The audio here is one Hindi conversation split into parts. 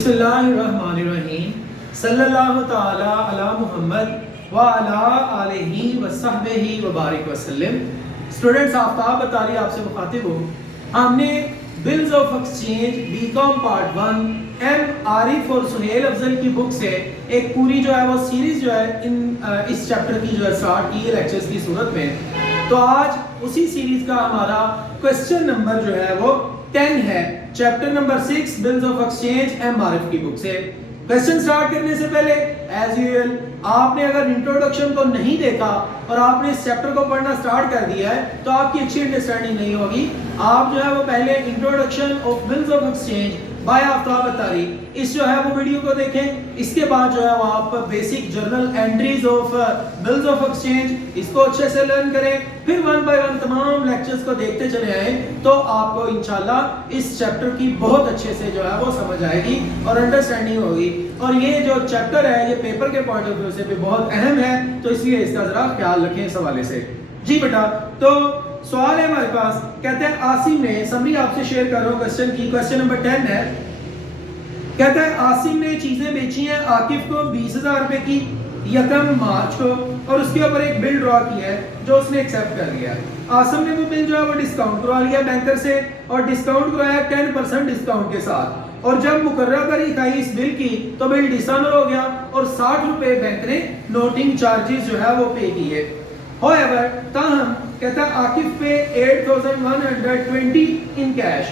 बिस्मिल्लाहिर्रहमानिर्रहीम सल्लल्लाहु ताला अला मुहम्मद व अला आलिहि व सहबिहि व बारिक वसल्लम। स्टूडेंट्स, आफ्ताब बतारी आपसे मुखातिब हूँ। हमने bills of exchange BCom part 1 M Arif और सुहेल अफजल की बुक से एक पूरी जो है वो सीरीज जो है इस चैप्टर की जो है स्टार्ट की है लेक्चर्स की सूरत में। तो आज उसी सीरीज का हमारा क्वेश्चन नंबर जो है वो 10 है, chapter number 6 bills of exchange M Arif की बुक से। क्वेश्चन स्टार्ट करने से पहले एज यूजुअल आपने अगर इंट्रोडक्शन को नहीं देखा और आपने इस चैप्टर को पढ़ना स्टार्ट कर दिया है तो आपकी अच्छी अंडरस्टैंडिंग नहीं होगी। आप जो है वो पहले introduction of bills of exchange by Aftab Batari इस जो है वो वीडियो को देखें। इसके बाद जो है वो आप basic journal entries of bills of exchange इसको अच्छे से लर्न करें, फिर वन बाय वन तमाम लेक्चर्स को देखते चले आए तो आपको इंशाल्लाह इस चैप्टर की बहुत अच्छे से जो है वो समझ आएगी और अंडरस्टैंडिंग होगी। और ये जो चैप्टर है ये पेपर के पॉइंट ऑफ व्यू से भी बहुत अहम है, तो इसलिए इसका जरा ख्याल रखें इस हवाले से। जी बेटा, तो सवाल है हमारे पास, कहते हैं आसिम ने, समरी आपसे शेयर कर रहा हूं क्वेश्चन की, क्वेश्चन नंबर 10 है। कहता है आसिम ने चीजें बेची हैं आकिफ को 20,000 रुपए की 1 मार्च को और उसके ऊपर एक बिल ड्रॉ किया है जो उसने एक्सेप्ट कर लिया। आसिम ने वो बिल जो है वो डिस्काउंट करवा लिया बैंकर से और डिस्काउंट करवाया 10% डिस्काउंट के साथ, और जब मुकर्रर तारीख आई इस बिल की तो बिल डिसऑनर हो गया और 60 रुपए बैंक ने नोटिंग चार्जेस जो है वो पे किए। However, ताहम कहता है आकिफ पे 8,120 इन कैश,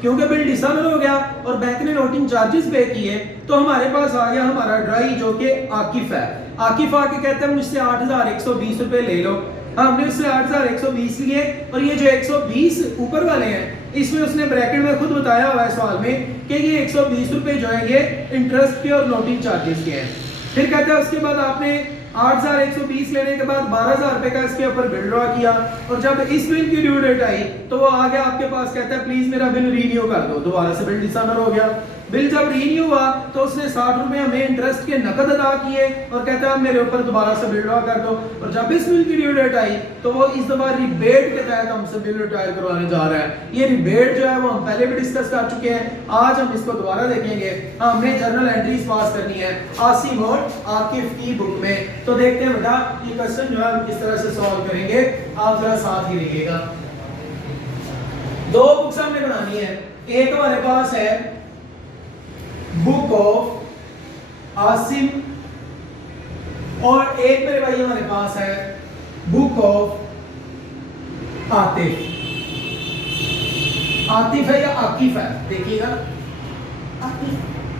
क्योंकि बिल डिसऑनर हो गया और बैंक ने नोटिंग चार्जेस पे किए तो हमारे पास आ गया हमारा ड्राई जो कि आकिफ है। आकिफ आके कहता है मुझसे 8,120 रुपए ले लो। हमने उससे 8,120 लिए और ये जो 120 ऊपर वाले हैं इसमें उसने ब्रैकेट में खुद बताया हुआ है सवाल में कि ये 120 रुपए जो है ये इंटरेस्ट के और नोटिंग चार्जेस के हैं। फिर कहता है उसके बाद आपने 8,120 लेने के बाद 12,000 रुपए का इसके ऊपर बिल ड्रॉ किया और जब इस बिल की ड्यू डेट आई तो वो आ गया आपके पास, कहता है प्लीज मेरा बिल रीन्यू कर दो। दोबारा से बिल डिसऑनर हो गया। बिल जब रीन्यू हुआ तो उसने 60 रुपए हमें इंटरेस्ट के नकद अदा किए और कहता है मेरे ऊपर दोबारा से बिल ड्रॉ कर दो। और जब इस बिल की ड्यू डेट आई तो वो इस दफा रिबेट के तहत हमसे बिल रिटायर करवाने जा रहा है। ये रिबेट जो है वो हम पहले भी डिस्कस कर चुके हैं, आज हम इसको दोबारा देखेंगे। हमने जर्नल एंट्रीज पास करनी है आसिम और आकिफ की बुक में। तो देखते हैं बेटा ये क्वेश्चन जो है हम किस तरह से सॉल्व करेंगे, आप जरा साथ ही रहिएगा। दो बुक्स हमने बनानी है, एक हमारे पास है बुक ऑफ आसिम और एक मेरे भाई हमारे पास है बुक ऑफ आतिफ। आतिफ है या आकिफ है, देखिएगा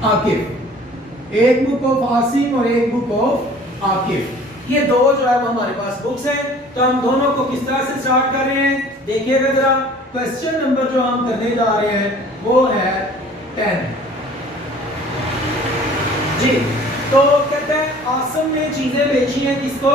आकिफ। एक बुक ऑफ आसिम और एक बुक ऑफ आकिफ, ये दो जो है वो हमारे पास बुक्स हैं। तो हम दोनों को किस तरह से स्टार्ट कर रहे हैं देखिएगा जरा। क्वेश्चन नंबर जो हम करने जा रहे हैं वो है 10 जी। तो कहते हैं आसिम ने चीजें बेची हैं किसको,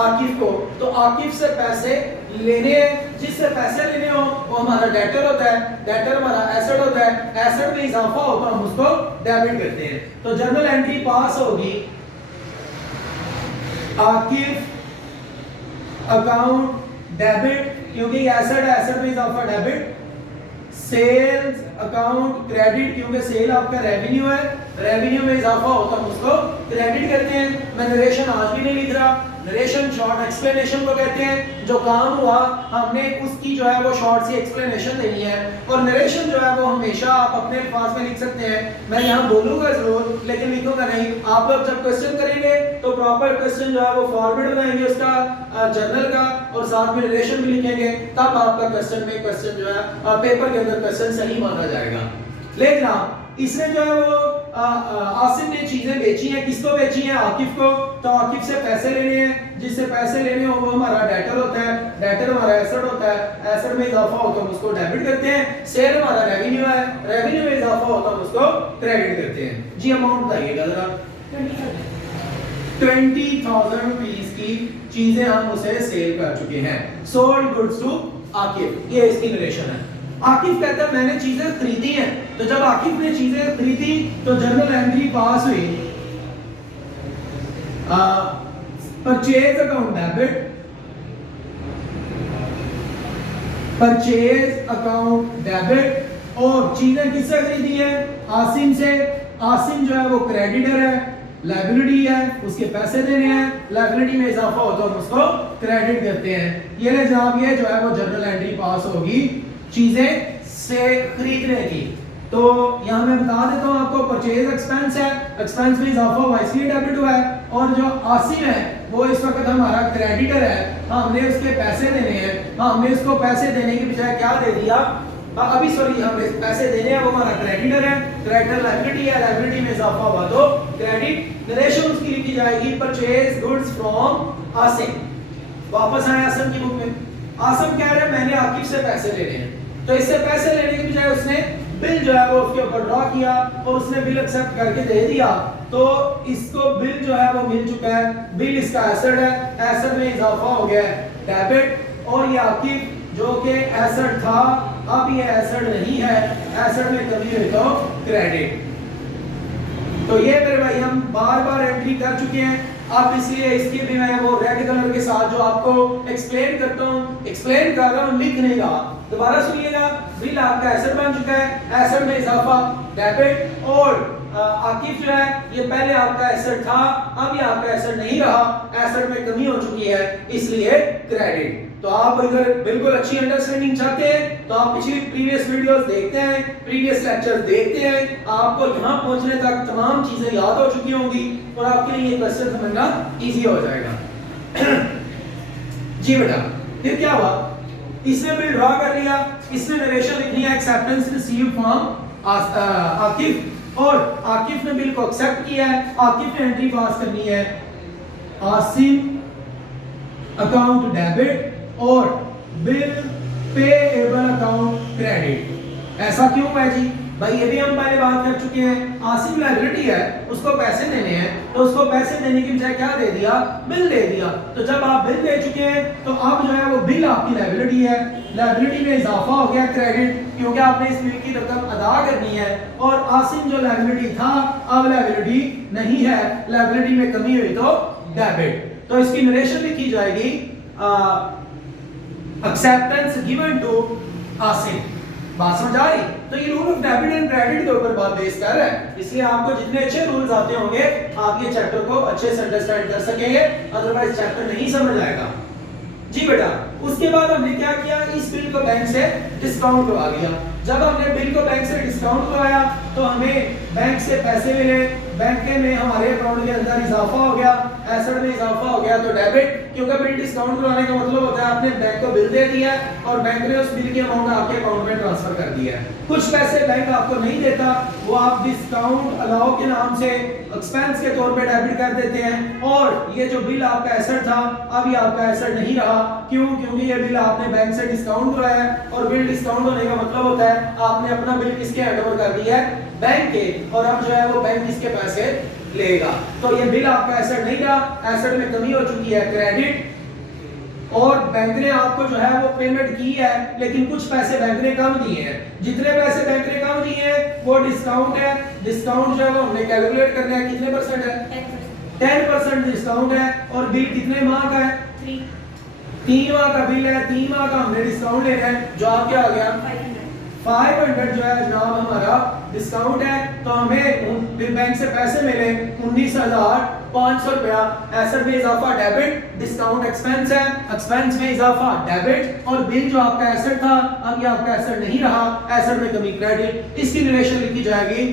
आकिफ को। तो आकिफ से पैसे लेने हैं, जिससे पैसे लेने हो वो हमारा डेटर होता है, डेटर हमारा एसेट होता है, एसेट में इजाफा हो तो हम उसको डेबिट करते हैं। तो जर्नल एंट्री पास होगी आकिफ अकाउंट डेबिट, क्योंकि एसेट है, एसेट में इजाफा डेबिट। सेल्स अकाउंट क्रेडिट, क्योंकि सेल आपका रेवेन्यू है, रेवेन्यू में इजाफा होता है हम उसको क्रेडिट करते हैं। मैं नरेशन आज भी नहीं लिख रहा, नरेशन शॉर्ट एक्सप्लेनेशन को कहते हैं। जो काम हुआ हमने उसकी जो है वो शॉर्ट सी एक्सप्लेनेशन देनी है, और नरेशन जो है वो हमेशा आप अपने अल्फाज में लिख सकते हैं। मैं यहाँ बोलूंगा जरूर लेकिन लिखूंगा नहीं। आप लोग जब क्वेश्चन करेंगे तो प्रॉपर क्वेश्चन जो है वो फॉर्मेट बनाएंगे उसका जर्नल का और साथ में नरेशन भी लिखेंगे, तब आपका क्वेश्चन जो है पेपर के अंदर क्वेश्चन सही माना जाएगा। लेकिन हाँ इसने जो है वो आसिम ने चीजें बेची हैं, किसको बेची हैं, आकिफ को। तो आकिफ से पैसे लेने हैं, जिससे पैसे लेने हो वो हमारा डेटर होता है, डेटर हमारा एसेट होता है, एसेट में इजाफा होता है हम उसको डेबिट करते हैं। सेल हमारा रेवेन्यू है, रेवेन्यू में इजाफा होता है हम उसको क्रेडिट करते हैं। जी अमाउंट बताइएगा जरा। 20,000 रुपीस की चीजें हम उसे सेल कर चुके हैं। सोल्ड गुड्स टू आकिफ, ये इसकी नरेशन है। आकिफ कहता है मैंने चीजें खरीदी हैं। तो जब आकिफ ने चीजें खरीदी तो जर्नल एंट्री पास हुई purchase account debit, purchase account debit. और चीजें किससे खरीदी है, आसिम से। आसिम जो है वो क्रेडिटर है, लायबिलिटी है, उसके पैसे देने हैं, लायबिलिटी में इजाफा हो तो हम उसको क्रेडिट करते हैं। ये ले जनाब ये जो है वो जर्नल एंट्री पास होगी चीजें से खरीदने की। तो यहाँ मैं बता देता हूँ आपको, परचेज एक्सपेंस है, एक्सपेंस में इजाफा हुआ इसलिए डेबिट हुआ है, और जो आसिम है वो इस वक्त हमारा क्रेडिटर है, हमने उसके पैसे देने हैं, हमने उसको पैसे देने की बजाय क्या दे दिया, अभी सॉरी हमने पैसे देने हैं, वो हमारा क्रेडिटर है, क्रेडिटर लायबिलिटी है, लायबिलिटी में इजाफा हुआ तो क्रेडिट। नरेशन उसकी लिखी जाएगी परचेज गुड्स फ्रॉम आसिम। वापस आए आसिम की बुक में, आसिम कह रहे हैं मैंने आकिब से पैसे लेने हैं, तो इससे पैसे लेने की बजाय उसने बिल जो है वो उसके ऊपर ड्रॉ किया और उसने बिल एक्सेप्ट करके दे दिया, तो इसको बिल जो है वो मिल चुका है, बिल इसका एसेट है, एसेट में इजाफा हो गया है डेबिट, और ये आकिब जो कि एसेट था अब ये एसेट नहीं है, एसेट में कमी हुई तो क्रेडिट। तो ये मेरे भाई हम बार बार एंट्री कर चुके हैं, अब इसलिए इसकी भी मैं वो रेड कलर के साथ जो आपको एक्सप्लेन करता हूँ, एक्सप्लेन कर रहा हूँ, लिख नहीं रहा, दोबारा सुनिएगा। बिल आपका एसेट बन चुका है, एसेट में इजाफा डेबिट, और आकिब जो है ये पहले आपका एसेट था, अब ये आपका एसेट नहीं रहा, एसेट में कमी हो चुकी है, इसलिए क्रेडिट। तो आप अगर बिल्कुल अच्छी अंडरस्टैंडिंग चाहते हैं तो आप पिछली प्रीवियस वीडियोस देखते हैं, प्रीवियस लेक्चर देखते हैं, आपको यहाँ पहुंचने तक तमाम चीजें याद हो चुकी होंगी और आपके लिए ये क्वेश्चन समझना इजी हो जाएगा। जी बेटा, फिर क्या हुआ, इसने बिल ड्रॉ कर लिया, इसने नरेशन लिखनी है एक्सेप्टेंस रिसीव फ्रॉम आकिब, और आकिब ने बिल को एक्सेप्ट किया है, आकिब ने एंट्री पास करनी है आसिम अकाउंट डेबिट और बिल पेएबल अकाउंट क्रेडिट। ऐसा क्यों है जी भाई, ये भी हम पहले बात कर चुके हैं, आसिम लायबिलिटी है, उसको पैसे देने हैं, तो उसको पैसे देने की बजाय क्या दे दिया, बिल दे दिया। तो जब आप बिल दे चुके हैं तो अब जो है वो बिल आपकी लायबिलिटी है, लायबिलिटी में इजाफा हो गया क्रेडिट, क्योंकि आपने इस बिल की रकम अदा करनी है, और आसिम जो लायबिलिटी था अब लायबिलिटी नहीं है, लायबिलिटी में कमी हुई तो डेबिट। तो इसकी नरेशन लिखी जाएगी एक्सेप्टेंस गिवन टू आसिम। बात समझ आ रही? तो ये rule of debit and credit के ऊपर बात बेस कर रहा है, इसलिए आपको जितने अच्छे रूल्स आते होंगे आप ये चैप्टर को अच्छे से अंडरस्टैंड कर सकेंगे, अदरवाइज चैप्टर नहीं समझ आएगा। जी बेटा, उसके बाद हमने क्या किया, इस बिल को बैंक से डिस्काउंट करवा लिया। जब हमने बिल को बैंक से डिस्काउंट करवाया तो हमें बैंक से पैसे मिले, बैंक में हमारे अकाउंट के अंदर इजाफा हो गया, एसेट में इजाफा हो गया तो डेबिट, क्योंकि बिल डिस्काउंट करवाने का मतलब होता है आपने बैंक को बिल दे दिया और बैंक ने उस बिल की अमाउंट आपके अकाउंट में ट्रांसफर कर दिया है। कुछ पैसे बैंक आपको नहीं देता, वो आप डिस्काउंट अलाउ के नाम से एक्सपेंस के तौर पे डेबिट कर देते हैं, और ये जो बिल आपका एसेट था अब ये आपका एसेट नहीं रहा। क्यों? क्योंकि ये बिल आपने बैंक से डिस्काउंट कराया है, और बिल डिस्काउंट होने का मतलब होता है आपने अपना बिल किसके हैंडओवर कर दिया है, बैंक के, और अब जो है वो बैंक किसके पैसे लेगा। तो ये बिल आपका एसेट नहीं रहा, एसेट में कमी हो चुकी है क्रेडिट, और बैंक ने आपको जो है वो पेमेंट की है, लेकिन कुछ पैसे बैंक ने कम दिए हैं। जितने पैसे बैंक ने कम दिए हैं वो डिस्काउंट है, डिस्काउंट जो है वो हमने कैलकुलेट करना है, कितने परसेंट है, 10% डिस्काउंट है, और बिल कितने माह का है, 3 माह का बिल है, 3 माह का हमने डिस्काउंट लेना है, जो आप क्या आ गया 500 जो है जनाब हमारा डिस्काउंट है, तो हमें बैंक से पैसे मिले 19,500 रुपया, एसेट में इजाफा डेबिट, डिस्काउंट एक्सपेंस है, एक्सपेंस में इजाफा डेबिट, और बिल जो आपका एसेट था अब ये आपका एसेट नहीं रहा, एसेट में कमी क्रेडिट। इसकी रिलेशन लिखी जाएगी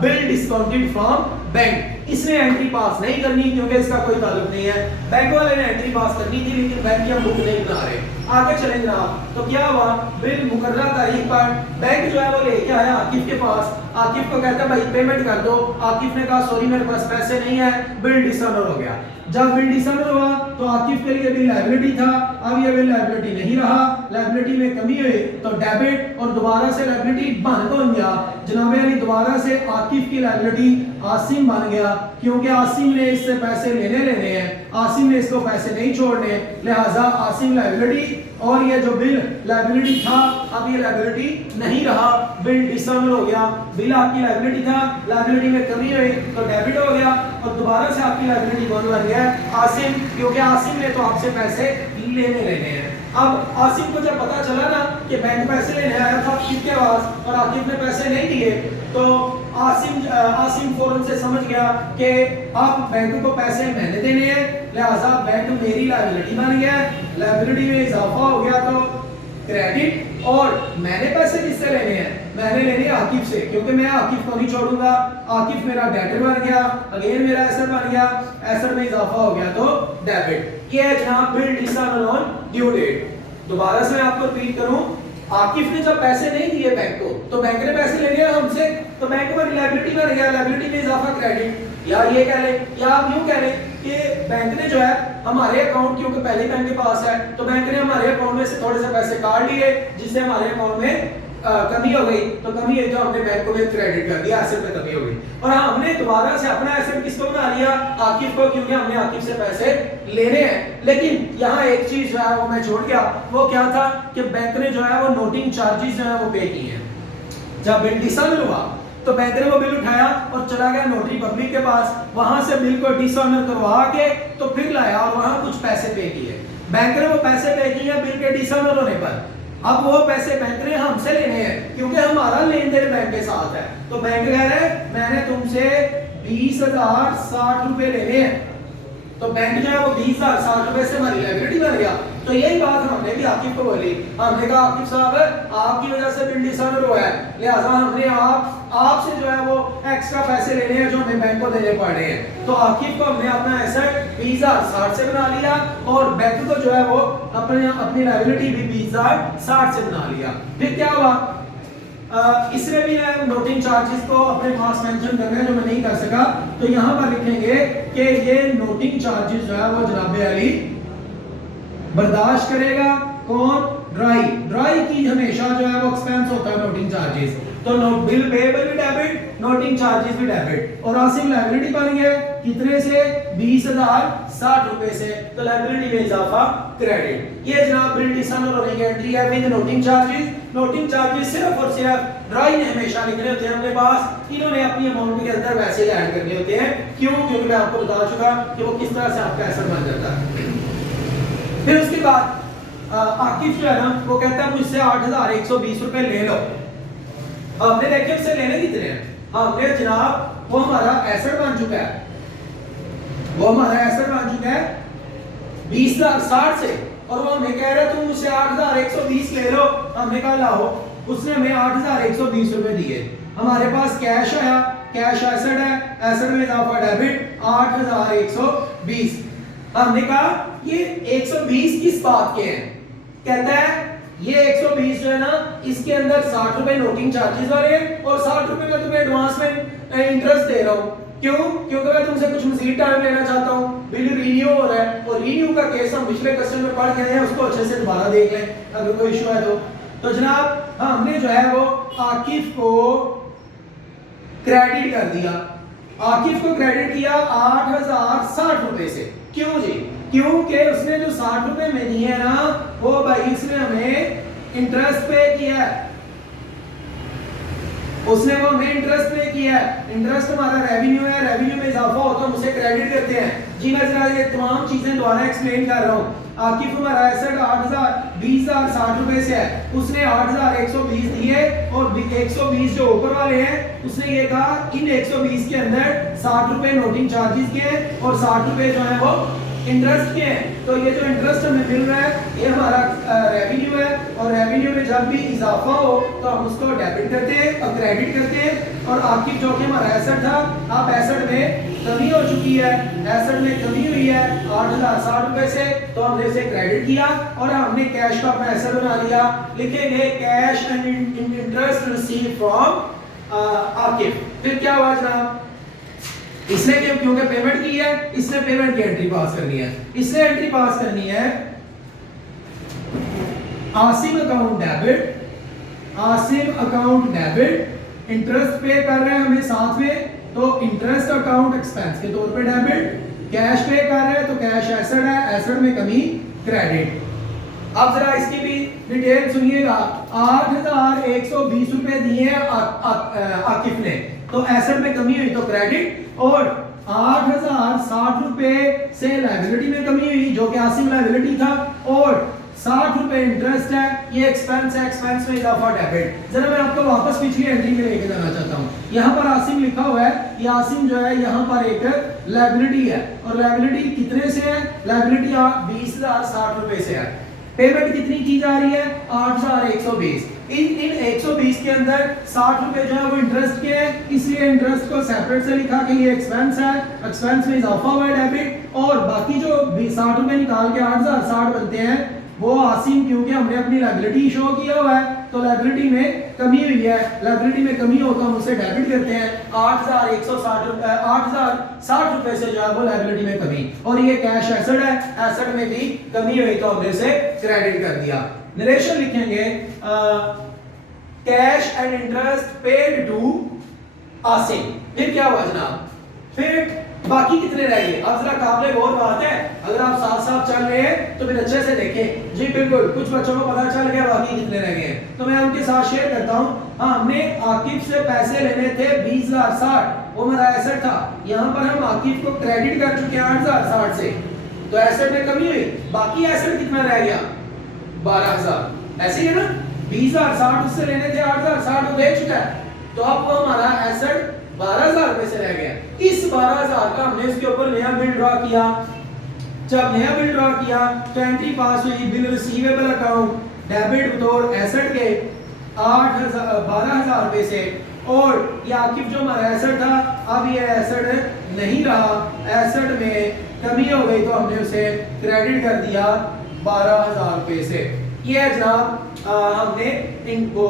बिल डिस्काउंटेड फ्रॉम बैंक। इसने एंट्री पास नहीं करनी क्योंकि इसका कोई ताल्लुक नहीं है, बैंक वाले ने एंट्री पास करनी थी, लेकिन बैंक की हम बुक नहीं बना रहे। आगे चलेंगे ना, तो क्या हुआ, बिल मुकर्रर तारीख पर बैंक जो है वो लेके आया आकिब के पास, आकिब को कहता है भाई पेमेंट कर दो, आकिब ने कहा सॉरी मेरे पास पैसे नहीं है, बिल डिसऑनर हो गया। जब बिल डिसऑनर हुआ तो आकिब के लिए बिल लायबिलिटी था, अब ये बिल लायबिलिटी नहीं रहा, लायबिलिटी में कमी हुई तो डेबिट, और दोबारा से लायबिलिटी बन गया जनाब, यानी दोबारा से आकिब की लायबिलिटी आसिम बन गया, क्योंकि आसिम ने इससे पैसे लेने हैं, आसिम ने इसको पैसे नहीं छोड़ने, लिहाजा आसिम लायबिलिटी, और ये जो बिल लायबिलिटी था अब ये लायबिलिटी नहीं रहा, बिल डिसऑनर हो गया। बिल आपकी लायबिलिटी था, लायबिलिटी में कमी हुई तो डेबिट हो गया, और दोबारा से आपकी लायबिलिटी बन गया आसिम, क्योंकि आसिम ने तो आपसे पैसे लेने हैं। अब आसिम को जब पता चला ना कि बैंक पैसे लेने आया था आकिब के पास और आकिब ने पैसे नहीं दिए, तो आसिम फौरन से समझ गया कि अब बैंक को पैसे मैंने देने हैं, लिहाजा बैंक मेरी लायबिलिटी बन गया, लायबिलिटी में इजाफा हो गया तो क्रेडिट, और मैंने पैसे किससे लेने हैं, मैंने लेने हैं आकिफ से, क्योंकि मैं आकिफ को नहीं छोड़ूंगा, आकिफ मेरा डेबिट बन गया, अगेन मेरा एसेट बन गया, एसेट में इजाफा हो गया तो डेबिट। ये है जहां bill dishonour on due date. दोबारा से मैं आपको रिपीट करूं, आकिफ ने जब पैसे नहीं दिए बैंक को तो बैंक ने पैसे ले लिए हमसे, तो बैंक में लायबिलिटी बन गया, लायबिलिटी में इजाफा क्रेडिट, या ये कह ले या आप यूं कह ले कि बैंक ने जो है हमारे अकाउंट, क्योंकि पहले बैंक के पास है तो बैंक ने हमारे अकाउंट में से थोड़े से पैसे काट लिए जिससे हमारे अकाउंट में कमी हो गई, तो कमी है तो हमने बैंक को भी क्रेडिट कर दिया, एसेट में कमी हो गई, और हमने दोबारा से अपना एसेट किसको बना लिया, आकिफ को, क्योंकि हमने आकिफ से पैसे लेने हैं। लेकिन यहाँ एक चीज जो है वो मैं छोड़ गया, वो क्या था कि बैंक ने जो है वो नोटिंग चार्जेस जो है वो पे किए हैं। जब बिल डिसऑनर हुआ तो बैंक ने वो बिल उठाया और चला गया नोटरी पब्लिक के पास, वहां से बिल को डिसऑनर करवा के तो फिर लाया और वहां कुछ पैसे पे किए, बैंक ने वो पैसे पे किए बिल के डिसऑनर होने पर। अब वो पैसे बैंक ने हमसे लेने हैं क्योंकि हमारा लेन देन बैंक के साथ है, तो बैंक कह रहा है मैंने तुमसे 20,060 रुपए लेने हैं, तो बैंक जो है वो 20,060 रुपए से हमारी लायबिलिटी बन गया। तो यही बात हमने भी आकिफ को बोली, हमने कहा आकिफ साहब आपकी वजह से बिल डिसऑनर हुआ है, लिहाजा हमने आपसे जो है वो एक्स्ट्रा पैसे लेने हैं जो हमें बैंक को देने पड़ रहे हैं। तो आकिफ को हमने अपना एसेट 20,060 से बना लिया और बैंक को जो है वो अपनी लायबिलिटी भी 20,060 से बना लिया। फिर क्या हुआ, इसमें भी है नोटिंग चार्जेस को अपने पास मेंशन करना है जो मैं नहीं कर सका, तो यहाँ पर लिखेंगे कि ये नोटिंग चार्जेस जो है वो जनाबे अली बर्दाश्त करेगा कौन, ड्राई की हमेशा जो है वो एक्सपेंस होता है नोटिंग चार्जेस, तो बिल पेएबल भी डेबिट, नोटिंग चार्जेस भी डेबिट, और आसिम लायबिलिटी बन गया कितने से 20,060 रुपए से, तो लायबिलिटी में इजाफा क्रेडिट। ये जनाब बिल डिसऑनर होने की एंट्री है with noting charges. Noting charges सिर्फ और सिर्फ ड्राई ने हमेशा लिखने होते हैं अपने पास, इन्होंने अपनी अमाउंट के अंदर वैसे ऐड करने होते हैं, क्यों, क्योंकि मैं आपको बता चुका कि वो किस तरह से आपका एसेट बन जाता है। फिर उसके बाद आकिफ जो है ना वो कहता है मुझसे 8,120 रुपए ले लो। हमने देखे उससे लेने कितने हैं, हमने जनाब वो हमारा एसेट बन चुका है, वो हमारा एसेट बन चुका है 20,060 से, और वो हमें कह रहा है तुम मुझसे 8,120 ले लो। हमने कहा लाओ, उसने हमें 8,120 रुपए दिए, हमारे पास कैश आया, कैश एसेट है, एसेट में इजाफा डेबिट 8,120। हमने कहा ये 120 किस बात के हैं, कहता है ये 120 जो है ना इसके अंदर 60 रुपए नोटिंग चार्जेस वाले हैं और 60 रुपए मैं तुम्हें एडवांस में इंटरेस्ट दे रहा हूँ। क्यों, क्योंकि मैं तुमसे कुछ मजीद टाइम लेना चाहता हूँ, बिल रिन्यू हो रहा है, और रिन्यू का केस हम पिछले क्वेश्चन में पढ़ गए हैं, उसको अच्छे से दोबारा देख लें अगर कोई इशू है तो जनाब हमने जो है वो आकिफ को क्रेडिट कर दिया, आकिफ को क्रेडिट किया 8,060 रुपए से। क्यों जी, क्योंकि उसने जो 60 रुपए में दिए ना वो भाई इसने हमें इंटरेस्ट पे किया है, उसने वो हमें इंटरेस्ट पे किया है, इंटरेस्ट हमारा रेवेन्यू है, रेवेन्यू में इजाफा होता है हम उसे क्रेडिट करते हैं। जी मैं जरा ये तमाम चीजें दोबारा एक्सप्लेन कर रहा हूँ। आकिफ हमारा एसेट 20,060 रुपए से है, उसने 8,120 दिए और 120 जो ऊपर वाले हैं उसने ये कहा इन 120 के अंदर 60 रुपए नोटिंग चार्जेस के हैं और 60 रुपए जो है वो इंटरेस्ट के हैं। तो ये जो इंटरेस्ट हमें मिल रहा है ये हमारा रेवेन्यू है, और रेवेन्यू में जब भी इजाफा हो तो हम उसको डेबिट करते हैं और क्रेडिट करते हैं। और आकिफ जो कि हमारा एसेट था, अब एसेट में कमी हो चुकी है, एसेट में कमी हुई है 8,060 रुपए से, तो हमने इसे क्रेडिट किया और हमने कैश का अपना एसेट बना लिया। लिखेंगे cash and interest receive from Akif. फिर क्या हुआ जनाब, इसने क्योंकि पेमेंट की है, इसने पेमेंट की एंट्री पास करनी है, इसने एंट्री पास करनी है Asim account debit, Asim account debit, interest पे कर रहे हैं हमें साथ में तो इंटरेस्ट अकाउंट एक्सपेंस के तौर पे डेबिट, कैश पे कर रहे हैं तो कैश एसेट है, एसेट में कमी क्रेडिट। अब जरा इसकी भी डिटेल सुनिएगा, 8,120 रुपए दिए आकिफ ने तो एसेट में कमी हुई तो क्रेडिट, और 8,060 रुपए से लायबिलिटी में कमी हुई जो कि आसिम लायबिलिटी था, और 60 रुपए इंटरेस्ट है, ये एक्सपेंस है, एक्सपेंस में इजाफा डेबिट। जरा मैं आपको वापस पिछली एंट्री में लेके जाना चाहता हूँ। यहाँ पर आसिम लिखा हुआ है, ये आसिम जो है यहाँ पर एक लायबिलिटी है, और लायबिलिटी कितने से है? लायबिलिटी 20,060 रुपए से है। पेमेंट कितनी की जा रही है? 8,120। इन 120 के अंदर 60 रुपए जो है वो इंटरेस्ट के है, इसलिए इंटरेस्ट को सेपरेट से लिखा कि ये एक्सपेंस है, एक्सपेंस में इजाफा हुआ है डेबिट, और बाकी जो 60 रुपए निकाल के 8,060 बनते हैं वो आसिम, क्योंकि हमने अपनी लायबिलिटी शो किया हुआ है तो लायबिलिटी में कमी हुई है, लायबिलिटी में कमी हो तो हम उसे डेबिट करते हैं। 8,060 रुपए से जो है वो लायबिलिटी में कमी, और ये कैश एसेट है, एसेट में भी कमी हुई तो हमने उसे क्रेडिट कर दिया। नरेशन लिखेंगे cash and interest paid to Asim. फिर क्या हुआ जनाब? फिर बाकी कितने रह गए? अब जरा काबिले गौर बात है, अगर आप साथ साथ चल रहे हैं तो फिर अच्छे से देखें। जी बिल्कुल, कुछ बच्चों को पता चल गया बाकी कितने रह गए हैं, तो मैं उनके साथ शेयर करता हूं। हाँ, हमने आकिफ से पैसे लेने थे 20,060, वो हमारा एसेट था। यहाँ पर हम आकिफ को क्रेडिट कर चुके हैं 8,060 से, तो एसेट में कमी हुई। बाकी एसेट कितना रह गया? 12,000। ऐसे ही है ना, 20,060 उससे लेने थे, 8,060 वो दे चुका है, तो अब वो हमारा एसेट 12,000 रुपए से रह गया। इस 12,000 का हमने इसके ऊपर नया बिल ड्रॉ किया। जब नया बिल ड्रॉ किया तो एंट्री पास हुई, बिल रिसीवेबल अकाउंट डेबिट बतौर एसेट के 12,000 रुपए से, और ये आकिफ जो हमारा एसेट था, अब ये एसेट नहीं रहा, एसेट में कमी हो गई तो हमने उसे क्रेडिट कर दिया 12,000 रुपए से। ये है जनाब हमने इनको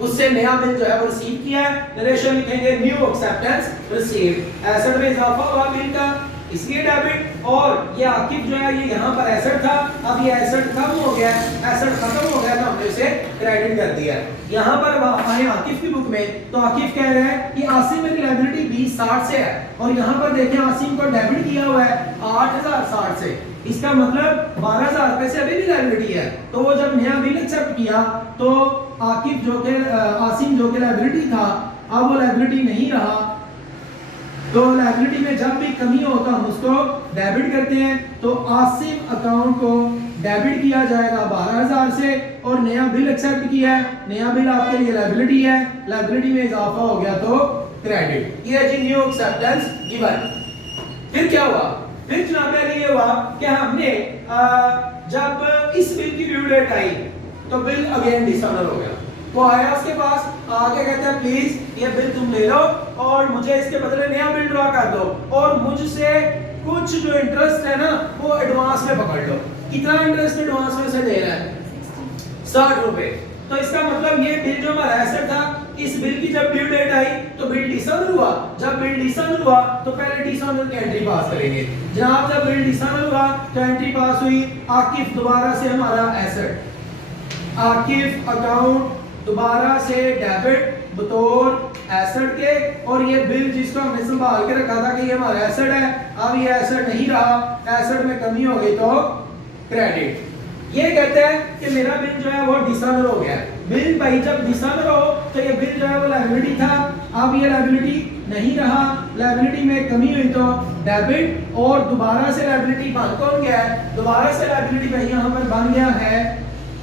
उससे नया बिल जो है वो रिसीव किया है। नरेशन लिखेंगे न्यू एक्सेप्टेंस रिसीव, एसेट में इजाफा हुआ बिल का, इसलिए डेबिट, और ये आकिफ जो है ये यहाँ पर एसेट था, अब ये एसेट कम हो गया, एसेट खत्म हो गया तो हमने उसे क्रेडिट कर दिया। यहाँ पर आए आकिफ की बुक में, तो आकिफ कह रहे हैं कि आसिम मेरी लायबिलिटी 20,060 से है, और यहाँ पर देखें आसिम को डेबिट किया हुआ है 8,060 से, इसका मतलब 12,000 रुपए से अभी भी लायबिलिटी है। तो वो जब नया बिल एक्सेप्ट किया तो आकिफ जो के आसिम जो के लायबिलिटी था, अब वो लायबिलिटी नहीं रहा, तो लायबिलिटी में जब भी कमी हो तो हम उसको डेबिट करते हैं। तो आसिम अकाउंट को डेबिट किया जाएगा 12,000 से, और नया बिल एक्सेप्ट किया है, नया बिल आपके लिए लायबिलिटी है, लायबिलिटी में इजाफा हो गया तो क्रेडिट। ये जी न्यू एक्सेप्टेंस गिवन। फिर क्या हुआ? फिर जनाब ये हुआ कि हमने जब इस बिल की ड्यू डेट आई तो बिल अगेन डिसऑनर हो गया। वो आया उसके पास, आके कहता है प्लीज ये बिल तुम ले लो और मुझे इसके बदले नया बिल ड्रॉ कर दो, और मुझसे कुछ जो इंटरेस्ट है ना वो एडवांस में पकड़ लो। कितना इंटरेस्ट एडवांस में से दे रहा है? 60 रुपए। तो इसका मतलब ये बिल जो हमारा एसेट था, इस बिल की जब ड्यू डेट आई तो बिल डिसऑनर हुआ। जब बिल डिसऑनर हुआ तो पहले डिसऑनर की एंट्री पास करेंगे जनाब। जब बिल डिसऑनर हुआ तो एंट्री पास हुई, आकिफ दोबारा से हमारा एसेट, आकिफ अकाउंट दोबारा से डेबिट बतौर एसेट के, और ये बिल जिसको हमने संभाल के रखा था कि ये हमारा एसेट है, अब ये एसेट नहीं रहा, एसेट में कमी हो गई तो क्रेडिट। ये कहते हैं कि मेरा बिल जो है वो डिसऑनर हो गया। बिल भाई जब डिसऑनर हो तो ये बिल जो है वो लायबिलिटी था, अब ये लायबिलिटी नहीं रहा, लायबिलिटी में कमी हुई तो डेबिट, और दोबारा से लायबिलिटी बन कौन गया है? दोबारा से लायबिलिटी भाई यहाँ पर बन गया है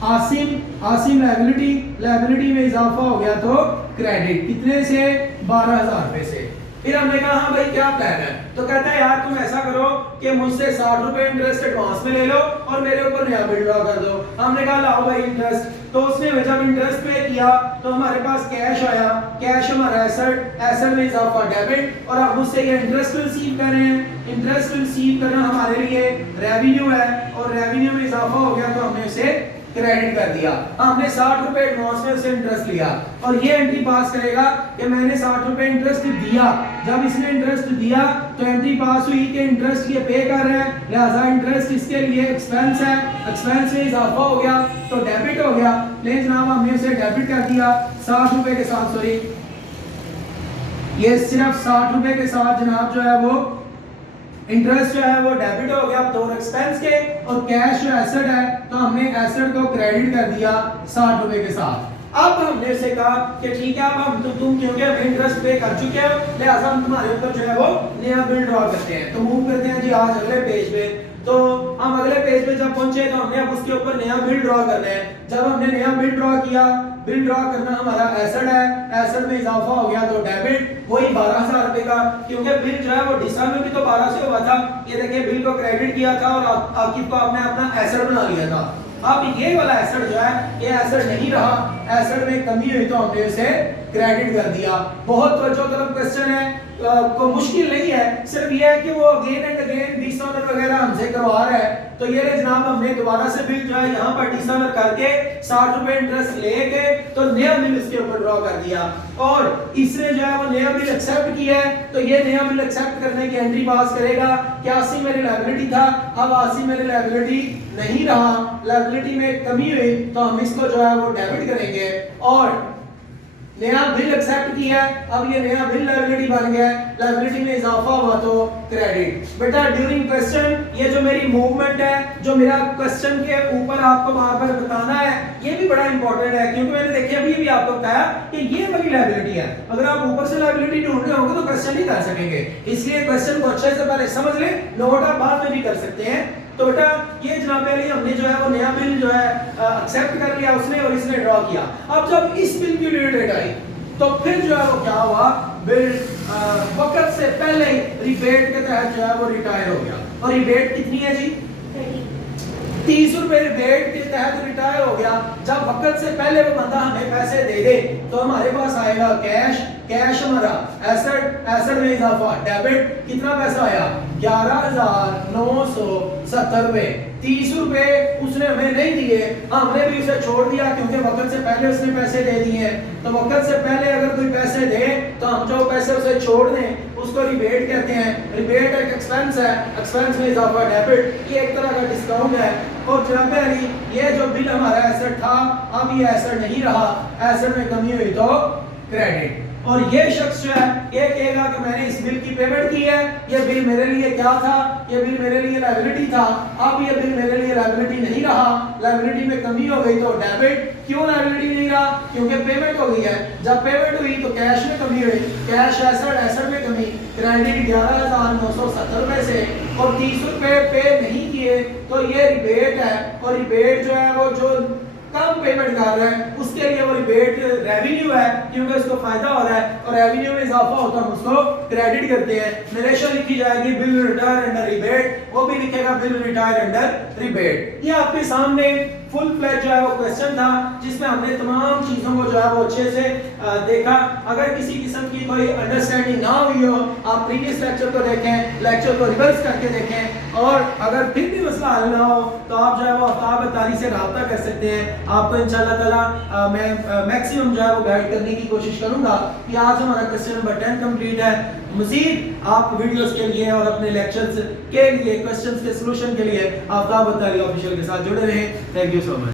आसिम। आसिम लायबिलिटी में इजाफा हो गया तो क्रेडिट। कितने से? 12,000 रुपए से। फिर हमने कहा हाँ भाई क्या प्लान है? तो कहता है यार तुम ऐसा करो कि मुझसे 60 रुपए इंटरेस्ट एडवांस में ले लो और मेरे ऊपर नया बिल ड्रॉ कर दो। हमने कहा लाओ भाई इंटरेस्ट। तो उसने जब इंटरेस्ट पे किया तो हमारे पास कैश आया, कैश हमारा एसेट, एसेट में इजाफा डेबिट, और अब उससे ये इंटरेस्ट रिसीव कर रहे हैं। इंटरेस्ट रिसीव करना हमारे लिए रेवेन्यू है, और रेवेन्यू में इजाफा हो गया तो हमने उसे क्रेडिट कर दिया। हमने 60 रुपए एडवांस में उसे इंटरेस्ट लिया, और ये एंट्री पास करेगा कि मैंने 60 रुपए इंटरेस्ट दिया। जब इसने इंटरेस्ट दिया तो एंट्री पास हुई कि इंटरेस्ट ये पे कर रहा है, लिहाजा इंटरेस्ट इसके लिए एक्सपेंस है, एक्सपेंस में इजाफा हो गया तो डेबिट हो गया। ले जनाब हमने उसे डेबिट कर दिया 60 रुपए के साथ, सॉरी ये सिर्फ 60 रुपए के साथ जनाब जो है वो इंटरेस्ट जो है वो डेबिट हो गया तो एक्सपेंस के, और कैश जो एसेट है तो हमने एसेट को क्रेडिट कर दिया 60 रुपए के साथ। अब हमने उसे कहा कि ठीक है, अब हम तुम क्योंकि अब इंटरेस्ट पे कर चुके हो, लिहाजा हम तुम्हारे ऊपर जो है वो नया बिल ड्रॉ करते हैं। तो मूव करते हैं जी आज अगले पेज पे। तो हम अगले पेज पे जब पहुंचे तो हमने अब उसके ऊपर नया बिल ड्रॉ करना है। जब हमने नया बिल ड्रॉ किया, बिल ड्रॉ करना हमारा एसेट है, एसेट में इजाफा हो गया तो डेबिट, वही 12,000 रुपए का, क्योंकि बिल जो है वो दिसंबर में भी तो 12 से हुआ था। ये देखिए बिल को क्रेडिट किया था और आकिब को आपने अपना एसेट बना लिया था। अब ये वाला एसेट जो है ये एसेट नहीं रहा, एसेट में कमी हुई तो हमने उसे क्रेडिट कर दिया। बहुत तवज्जो तलब क्वेश्चन है, को मुश्किल नहीं है, सिर्फ ये है कि वो अगेन एंड अगेन डिसऑनर वगैरह हमसे करवा रहा है। तो ये रे जनाब हमने दोबारा से बिल जो है यहाँ पर डिसऑनर करके 60 रुपए इंटरेस्ट लेके तो नया बिल इसके ऊपर ड्रॉ कर दिया और इसने जो है वो नया बिल एक्सेप्ट किया है। तो ये नया बिल एक्सेप्ट करने की एंट्री पास करेगा कि 80 मेरी लायबिलिटी था, अब 80 मेरी लायबिलिटी नहीं रहा, लायबिलिटी में कमी हुई तो हम इसको जो है वो डेबिट करेंगे और नया बिल एक्सेप्ट किया है। अब ये नया बिल लायबिलिटी बन गया है, लायबिलिटी में इजाफा हुआ तो क्रेडिट। बेटा ड्यूरिंग क्वेश्चन ये जो मेरी मूवमेंट है, जो मेरा क्वेश्चन के ऊपर आपको बार-बार बताना है, ये भी बड़ा इंपॉर्टेंट है, क्योंकि मैंने देखिए अभी भी आपको बताया कि ये वाली लायबिलिटी है। अगर आप ऊपर से लायबिलिटी ढूंढ रहे होंगे तो क्वेश्चन नहीं कर सकेंगे, इसलिए क्वेश्चन को अच्छे से पहले समझ ले, नोट आप बाद में भी कर सकते हैं। तो बेटा ये जनाब अली हमने जो है वो नया बिल जो है एक्सेप्ट कर लिया उसने और इसने ड्रॉ किया। अब जब इस बिल की ड्यू डेट आई तो फिर जो है वो क्या हुआ, बिल वक्त से पहले ही रिबेट के तहत जो है वो रिटायर हो गया। और रिबेट कितनी है जी? 30 रुपए रिबेट के तहत रिटायर हो गया। जब वक्त से पहले वो बंदा हमें पैसे दे दे तो हमारे पास आएगा कैश, कैश हमारा एसेट, एसेट में इजाफा डेबिट, कितना पैसा आया 11,970 रुपए। 30 रुपए उसने हमें नहीं दिए, हमने भी उसे छोड़ दिया क्योंकि वक्त से पहले उसने पैसे दे दिए हैं। तो वक्त से पहले अगर कोई पैसे दे तो हम जो पैसे उसे छोड़ दें उसको रिबेट कहते हैं। रिबेट एक एक्सपेंस है, एक्सपेंस में इजाफा डेबिट, ये एक तरह का डिस्काउंट है। और जनाब अली ये जो बिल हमारा एसेट था अब ये एसेट नहीं रहा, एसेट में कमी हुई तो क्रेडिट। और ये शख्स जो है ये कहेगा कि मैंने इस बिल की पेमेंट की है, ये बिल मेरे लिए क्या था, ये बिल मेरे लिए लायबिलिटी था, अब ये बिल मेरे लिए लायबिलिटी नहीं रहा, लायबिलिटी में कमी हो गई तो डेबिट। क्यों लायबिलिटी नहीं रहा? क्योंकि पेमेंट हो गई है। जब पेमेंट हुई तो कैश में कमी हुई, कैश एसेट, एसेट में कमी, क्रेडिट 11,970 रुपए से और 30 रुपए पे नहीं किए तो ये रिबेट है। और रिबेट जो है वो जो कम पेमेंट कर रहा है उसके लिए वो रिबेट रेवेन्यू है, क्योंकि उसको फायदा हो रहा है और रेवेन्यू में इजाफा होता है हम उसको क्रेडिट करते हैं। नरेशन लिखी जाएगी बिल रिटायर अंडर रिबेट, वो भी लिखेगा बिल रिटायर अंडर रिबेट। ये आपके सामने फुल फ्लैश जो है वो क्वेश्चन था जिसमें हमने तमाम चीजों को जो है वो अच्छे से देखा। अगर किसी किस्म की कोई अंडरस्टैंडिंग ना हुई हो आप प्रीवियस लेक्चर को देखें, लेक्चर को रिवर्स करके देखें, और अगर फिर भी मसला हल ना हो तो आप जो है वो आफ्ताब अतारी से रब्ता कर सकते हैं। आपको इंशाल्लाह ताला मैं मैक्सिमम जो है वो गाइड करने की कोशिश करूंगा कि आज हमारा क्वेश्चन नंबर 10 कंप्लीट है। मजीद आप वीडियोस के लिए और अपने लेक्चर्स के लिए, क्वेश्चंस के सलूशन के लिए आफ्ताब अतारी ऑफिशियल के साथ जुड़े रहें। Thank you so much.